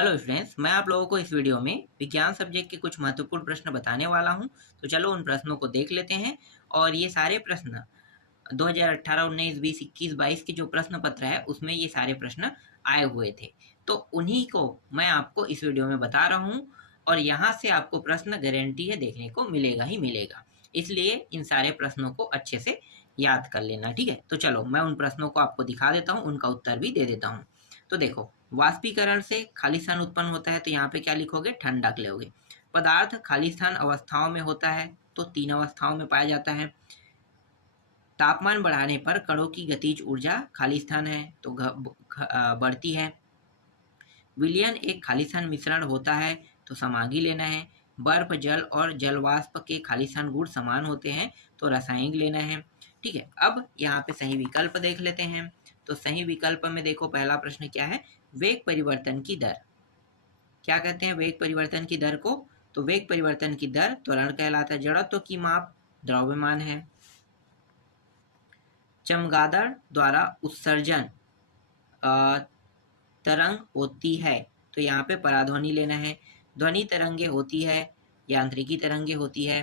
Hello students, मैं आप लोगों को इस वीडियो में विज्ञान सब्जेक्ट के कुछ महत्वपूर्ण प्रश्न बताने वाला हूं। तो चलो उन प्रश्नों को देख लेते हैं। और ये सारे प्रश्न 2018, 19, 20, 21, 22 के जो प्रश्न पत्र है उसमें ये सारे प्रश्न आए हुए थे। तो उन्हीं को मैं आपको इस वीडियो में बता रहा हूँ और यहाँ से आपको प्रश्न गारंटी है देखने को मिलेगा ही मिलेगा। इसलिए इन सारे प्रश्नों को अच्छे से याद कर लेना, ठीक है। तो चलो मैं उन प्रश्नों को आपको दिखा देता हूँ, उनका उत्तर भी दे देता हूँ। तो देखो, वाष्पीकरण से खालिस्तान उत्पन्न होता है, तो यहाँ पे क्या लिखोगे? ठंडक लोगे। पदार्थ खालिस्तान अवस्थाओं में होता है, तो 3 अवस्थाओं में पाया जाता है। तापमान बढ़ाने पर कणों की गतिज ऊर्जा खालिस्तान है तो बढ़ती है। विलयन एक खालिस्तान मिश्रण होता है, तो समांगी लेना है। बर्फ, जल और जलवाष्प के खालिस्तान गुण समान होते हैं, तो रासायनिक लेना है। ठीक है, अब यहाँ पे सही विकल्प देख लेते हैं। तो सही विकल्प में देखो, पहला प्रश्न क्या है? वेग परिवर्तन की दर। क्या कहते हैं वेग परिवर्तन की दर को? तो वेग परिवर्तन की दर त्वरण कहलाता है। जड़त्व की माप द्रव्यमान है। चमगादड़ द्वारा उत्सर्जन तरंग होती है, तो यहाँ पे पराध्वनि लेना है। ध्वनि तरंगे होती है, यांत्रिकी तरंगे होती है।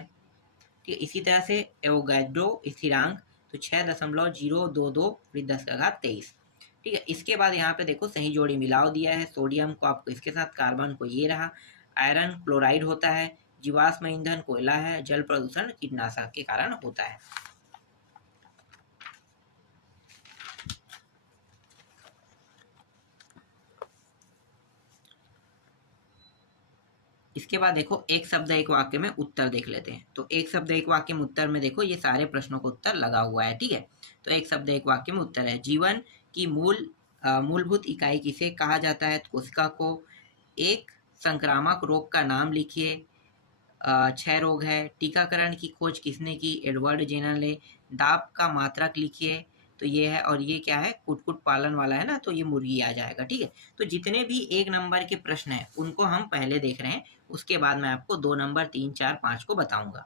ठीक है, इसी तरह से एवोगैड्रो स्थिरांक, तो 6.022 × 10⁻23। ठीक है, इसके बाद यहाँ पे देखो सही जोड़ी मिलाव दिया है। सोडियम को आपको इसके साथ, कार्बन को ये रहा। आयरन क्लोराइड होता है। जीवाश्म ईंधन कोयला है। जल प्रदूषण कीटनाशक के कारण होता है। इसके बाद देखो, एक शब्द एक वाक्य में उत्तर देख लेते हैं। तो एक शब्द एक वाक्य में उत्तर में देखो, ये सारे प्रश्नों का उत्तर लगा हुआ है। ठीक है, तो एक शब्द एक वाक्य में उत्तर है। जीवन की मूलभूत इकाई किसे कहा जाता है? कोशिका को। एक संक्रामक रोग का नाम लिखिए। 6 रोग है। टीकाकरण की खोज किसने की? एडवर्ड जेनर ने। दाब का मात्रक लिखिए, तो ये है। और ये क्या है? कुट-कुट पालन वाला है ना, तो ये मुर्गी आ जाएगा। ठीक है, तो जितने भी 1 नंबर के प्रश्न हैं उनको हम पहले देख रहे हैं, उसके बाद मैं आपको 2 नंबर, 3, 4, 5 को बताऊंगा।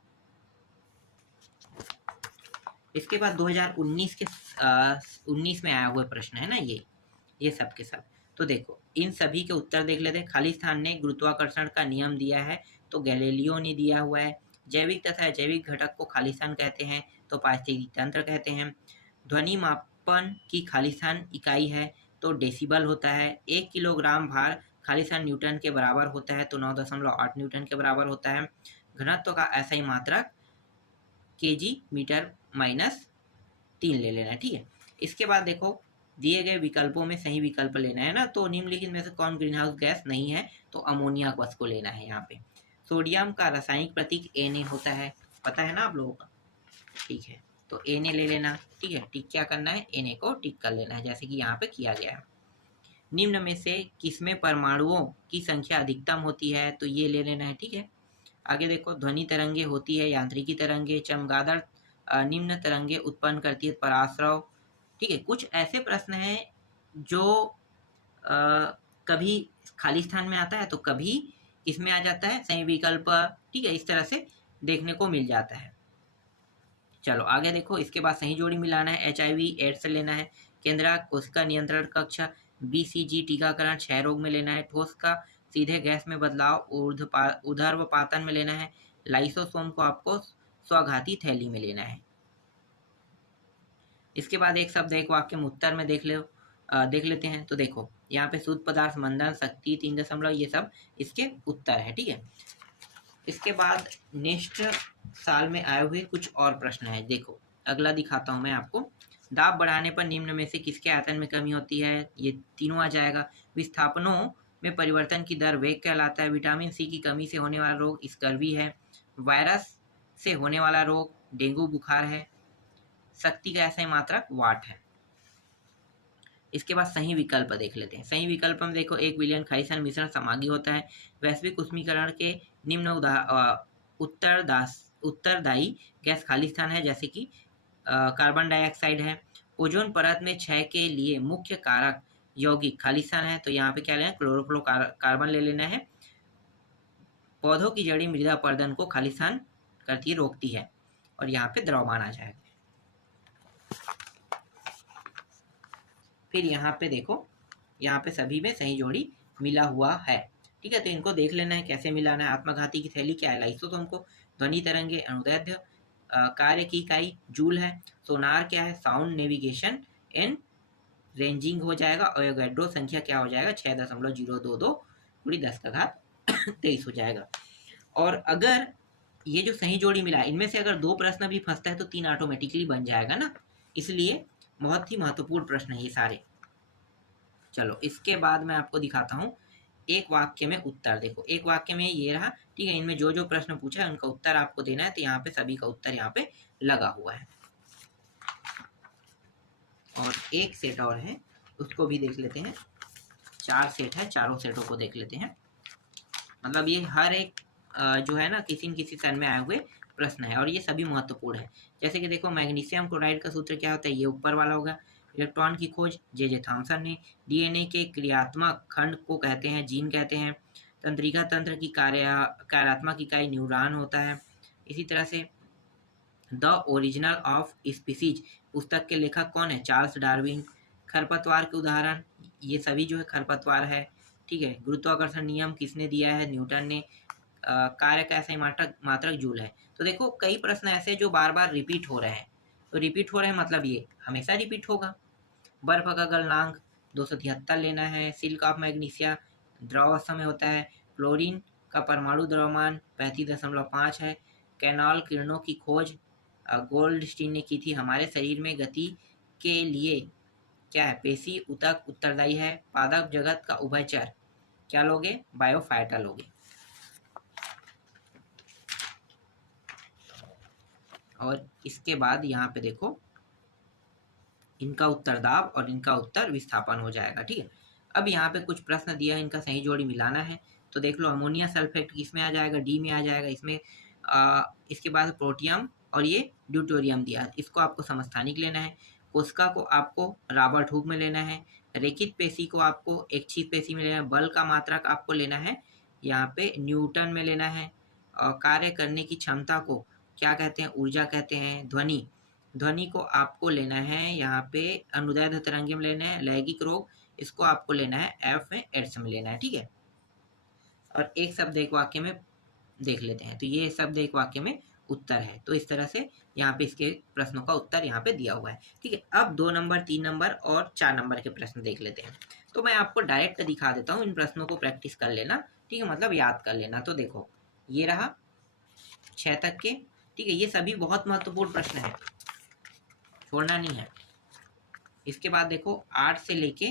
इसके बाद 2019 के 19 में आया हुआ प्रश्न है ना, ये सब के सब। तो देखो, इन सभी के उत्तर देख लेते हैं। खालिस्तान ने गुरुत्वाकर्षण का नियम दिया है, तो गैलीलियो ने दिया हुआ है। जैविक तथा अजैविक घटक को खालिस्तान कहते हैं, तो पारिस्थितिकी तंत्र कहते हैं। ध्वनि मापन की खालिस्तान इकाई है, तो डेसिबल होता है। 1 किलोग्राम भार खालिस्तान न्यूटन के बराबर होता है, तो 9.8 न्यूटन के बराबर होता है। घनत्व का ऐसा मात्रक केजी मीटर माइनस 3 ले लेना है। ठीक है, इसके बाद देखो, दिए गए विकल्पों में सही विकल्प लेना है ना। तो निम्नलिखित में से कौन ग्रीन हाउस गैस नहीं है? तो अमोनिया बस को लेना है यहाँ पे। सोडियम का रासायनिक प्रतीक Na होता है, पता है ना आप लोगों का? ठीक है, तो Na ले लेना। ठीक है, टिक क्या करना है? Na को टिक कर लेना है, जैसे कि यहाँ पे किया गया है। निम्न में से किसमें परमाणुओं की संख्या अधिकतम होती है? तो ये ले लेना है। ठीक है, आगे देखो, ध्वनि तरंगे होती है, यांत्रिकी तरंगे। चमगादड़ निम्न तरंगे उत्पन्न करती है, पराश्रव। ठीक है, कुछ ऐसे प्रश्न हैं जो कभी खालिस्तान में आता है तो कभी इसमें आ जाता है, सही विकल्प। ठीक है, इस तरह से देखने को मिल जाता है। चलो आगे देखो, इसके बाद सही जोड़ी मिलाना है। HIV एड्स लेना है। केंद्र कोशिका नियंत्रण कक्ष BCG टीकाकरण 6 रोग में लेना है। ठोस का सीधे गैस में बदलाव ऊर्ध्वपातन में लेना है। लाइसोसोम को आपको स्वघाती थैली में लेना है। इसके बाद एक शब्द एक वाक्य में उत्तर में देख लेते हैं। तो देखो, यहाँ पे शुद्ध पदार्थ, मंदन, शक्ति, 3 ये सब इसके उत्तर है। ठीक है, इसके बाद नेक्स्ट साल में आए हुए कुछ और प्रश्न है। देखो, अगला दिखाता हूं मैं आपको। दाब बढ़ाने पर निम्न में से किसके आयतन में कमी होती है? ये तीनों आ जाएगा। विस्थापनों में परिवर्तन की दर वेग कहलाता है। विटामिन C की कमी से होने वाला रोग स्कर्वी है। वायरस से होने वाला रोग डेंगू बुखार है। शक्ति का ऐसा ही मात्रक वाट है। इसके बाद सही विकल्प देख लेते हैं। सही विकल्प में देखो, 1 विलयन खालिस्तान मिश्रण समांगी होता है। वैश्विक उष्मीकरण के निम्न उत्तरदायी गैस खालिस्तान है, जैसे कि कार्बन डाइऑक्साइड है। ओजोन परत में क्षय के लिए मुख्य कारक यौगिक खालिस्तान है, तो यहाँ पे क्या लेना है? क्लोरोफ्लोरोकार्बन ले लेना है। पौधों की जड़ी मृदा अपरदन को खालिस्तान करती है, रोकती है। और यहाँ पे द्रव्यमान आ जाएगा। फिर यहाँ पे देखो, यहाँ पे सभी में सही जोड़ी मिला हुआ है। ठीक है, तो इनको देख लेना है कैसे मिलाना है। आत्मघाती की थैली क्या है, लाइसोसोम को। ध्वनि तरंगे अनुदैर्ध्य कार्य की इकाई जूल है। सोनार क्या है, साउंड नेविगेशन एंड रेंजिंग हो जाएगा। और एवोगैड्रो संख्या क्या हो जाएगा, 6.022 × 10⁻23 हो जाएगा। और अगर ये जो सही जोड़ी मिला, इनमें से अगर 2 प्रश्न भी फंसता है तो 3 ऑटोमेटिकली बन जाएगा ना, इसलिए बहुत ही महत्वपूर्ण प्रश्न है ये सारे। चलो इसके बाद मैं आपको दिखाता हूँ एक वाक्य में उत्तर। देखो एक वाक्य में ये रहा, ठीक है, इनमें जो जो प्रश्न पूछा है उनका उत्तर आपको देना है। तो यहाँ पे सभी का उत्तर यहाँ पे लगा हुआ है। और एक सेट और है, उसको भी देख लेते हैं। 4 सेट है, चारों सेटों को देख लेते हैं। मतलब ये हर एक जो है ना किसी न किसी सन में आए हुए प्रश्न है और ये सभी महत्वपूर्ण है। जैसे कि देखो मैग्नीशियम क्लोराइड का सूत्र क्या होता है, ये ऊपर वाला होगा। इलेक्ट्रॉन की खोज जे थॉमसन ने। डीएनए के क्रियात्मक खंड को कहते हैं जीन कहते हैं। तंत्रिका तंत्र की कार्यात्मक इकाई न्यूरॉन होता है। इसी तरह से द ओरिजिनल ऑफ स्पीसीज पुस्तक के लेखक कौन है, चार्ल्स डार्विन। खरपतवार के उदाहरण, ये सभी जो है खरपतवार है। ठीक है, गुरुत्वाकर्षण नियम किसने दिया है, न्यूटन ने। कार्य का ऐसा ही मात्रक जूल है। तो देखो कई प्रश्न ऐसे जो बार बार रिपीट हो रहे हैं, तो रिपीट हो रहे हैं मतलब ये हमेशा रिपीट होगा। बर्फ का गलनांक 273 लेना है। सिल्क ऑफ मैग्नीशिया द्रव अवस्था में होता है। क्लोरीन का परमाणु द्रव्यमान 35.5 है। कैनॉल किरणों की खोज गोल्डस्टीन ने की थी। हमारे शरीर में गति के लिए क्या है, पेशी ऊतक उत्तरदायी है। पादप जगत का उभयचर क्या लोगे, बायोफाइटा लोगे। और इसके बाद यहाँ पे देखो इनका उत्तर दाब और इनका उत्तर विस्थापन हो जाएगा। ठीक है, अब यहाँ पे कुछ प्रश्न दिया है, इनका सही जोड़ी मिलाना है। तो देख लो अमोनिया सल्फेट किस में आ जाएगा, डी में आ जाएगा। इसमें इसके बाद प्रोटियम और ये ड्यूटोरियम दिया, इसको आपको समस्थानिक लेना है। कोशिका को आपको रॉबर्ट हुक में लेना है। रेखित पेशी को आपको एक छीत पेशी में लेना है। बल का मात्रक आपको लेना है यहाँ पे न्यूटन में लेना है। और कार्य करने की क्षमता को क्या कहते हैं, ऊर्जा कहते हैं। ध्वनि को आपको लेना है यहाँ पे अनुदैर्ध्य तरंगे में लेना है। लैंगिक रोग इसको आपको लेना है एफ में एड्स में लेना है। ठीक है, और एक शब्द एक वाक्य में देख लेते हैं। तो ये शब्द एक वाक्य में उत्तर है। तो इस तरह से यहाँ पे इसके प्रश्नों का उत्तर यहाँ पे दिया हुआ है। ठीक है, अब 2 नंबर 3 नंबर और 4 नंबर के प्रश्न देख लेते हैं। तो मैं आपको डायरेक्ट दिखा देता हूँ, इन प्रश्नों को प्रैक्टिस कर लेना। ठीक है, मतलब याद कर लेना। तो देखो ये रहा 6 तक के। ठीक है, ये सभी बहुत महत्वपूर्ण प्रश्न है, छोड़ना नहीं है। इसके बाद देखो 8 से लेके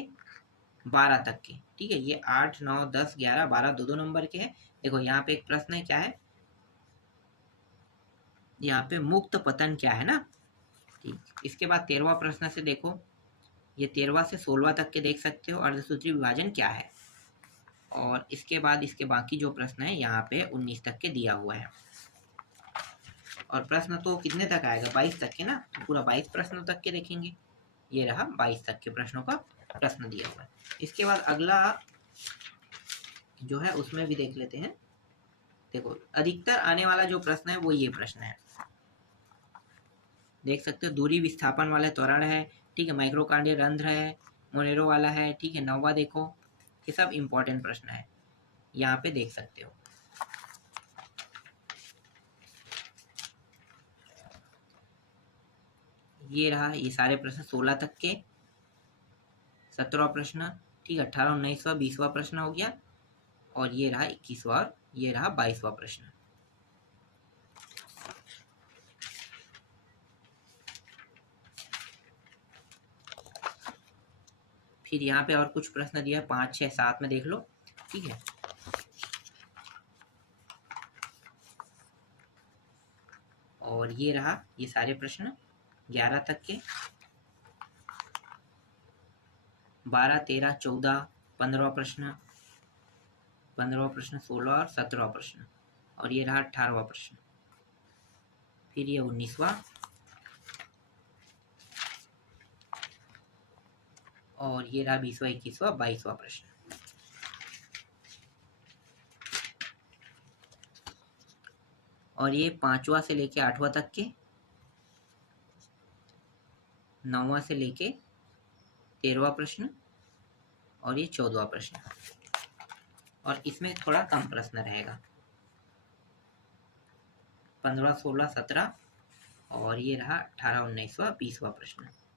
12 तक के। ठीक है, ये 8 9 10 11 12 दो नंबर के हैं। देखो यहाँ पे एक प्रश्न है, क्या है यहाँ पे, मुक्त पतन क्या है ना। ठीक, इसके बाद 13वां प्रश्न से देखो, ये 13वां से 16वां तक के देख सकते हो, अर्धसूत्री विभाजन क्या है। और इसके बाद इसके बाकी जो प्रश्न है यहाँ पे 19 तक के दिया हुआ है। और प्रश्न तो कितने तक आएगा, 22 तक के ना, तो पूरा 22 प्रश्नों तक के देखेंगे। ये रहा 22 तक के प्रश्नों का प्रश्न दिया हुआ है। इसके बाद अगला जो है उसमें भी देख लेते हैं। देखो अधिकतर आने वाला जो प्रश्न है वो ये प्रश्न है, देख सकते हो। दूरी विस्थापन वाला त्वरण है। ठीक है, माइक्रोकार्डियल रंध्र है, मोनेरो वाला है। ठीक है, 9वां देखो, ये सब इंपॉर्टेंट प्रश्न है, यहाँ पे देख सकते हो। ये रहा, ये सारे प्रश्न 16 तक के। 17वां प्रश्न, ठीक है, 18 19वां 20वां प्रश्न हो गया। और ये रहा 21वां और ये रहा 22वां प्रश्न। फिर यहाँ पे और कुछ प्रश्न दिया है 5 6 7 में देख लो। ठीक है, और ये रहा ये सारे प्रश्न 11 तक के। 12 13 14 15वां प्रश्न, 15वां प्रश्न, 16 और 17वां प्रश्न। और ये रहा 18वां प्रश्न। फिर ये 19वां और ये रहा 20वां 21वां 22वां प्रश्न। और ये 5वां से लेके 8वां तक के, 9वां से लेके 13वां प्रश्न और ये 14वां प्रश्न। और इसमें थोड़ा कम प्रश्न रहेगा, 15, 16, 17 और ये रहा 18, 19वां 20वां प्रश्न।